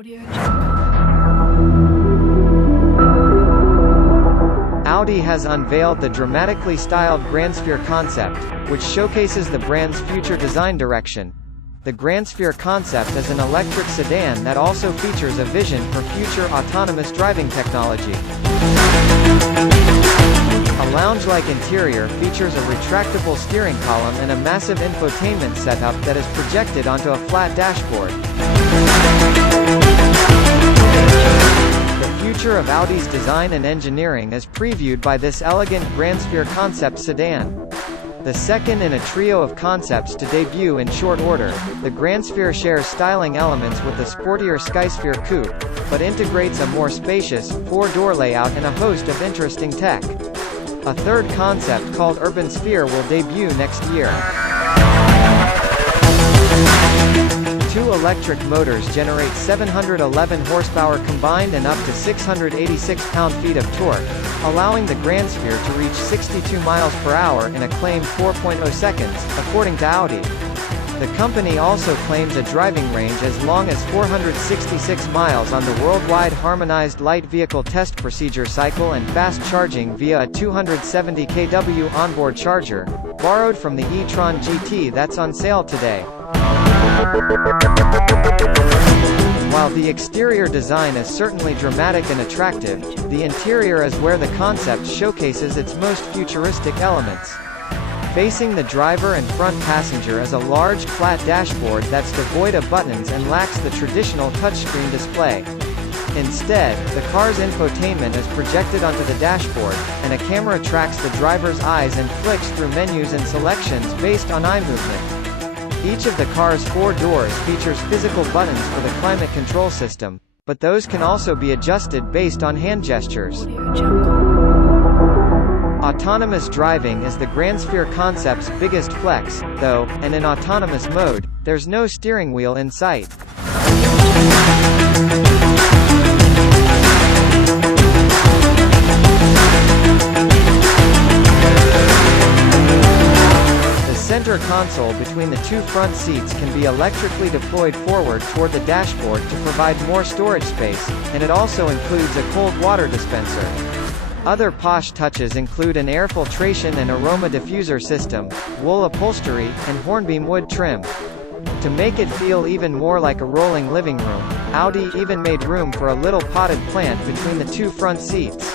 Audi has unveiled the dramatically styled Grandsphere concept, which showcases the brand's future design direction. The Grandsphere concept is an electric sedan that also features a vision for future autonomous driving technology. A lounge-like interior features a retractable steering column and a massive infotainment setup that is projected onto a flat dashboard. The future of Audi's design and engineering is previewed by this elegant Grandsphere concept sedan. The second in a trio of concepts to debut in short order, the Grandsphere shares styling elements with the sportier Skysphere coupe, but integrates a more spacious, four-door layout and a host of interesting tech. A third concept called Urban Sphere will debut next year. Two electric motors generate 711 horsepower combined and up to 686 pound-feet of torque, allowing the Grandsphere to reach 62 miles per hour in a claimed 4.0 seconds, according to Audi. The company also claims a driving range as long as 466 miles on the worldwide harmonized light vehicle test procedure cycle and fast charging via a 270 kW onboard charger, borrowed from the e-tron GT that's on sale today. While the exterior design is certainly dramatic and attractive, the interior is where the concept showcases its most futuristic elements. Facing the driver and front passenger is a large, flat dashboard that's devoid of buttons and lacks the traditional touchscreen display. Instead, the car's infotainment is projected onto the dashboard, and a camera tracks the driver's eyes and flicks through menus and selections based on eye movement. Each of the car's 4 doors features physical buttons for the climate control system, but those can also be adjusted based on hand gestures. Autonomous driving is the Grandsphere concept's biggest flex, though, and in autonomous mode, there's no steering wheel in sight. The center console between the two front seats can be electrically deployed forward toward the dashboard to provide more storage space, and it also includes a cold water dispenser. Other posh touches include an air filtration and aroma diffuser system, wool upholstery, and hornbeam wood trim. To make it feel even more like a rolling living room, Audi even made room for a little potted plant between the two front seats.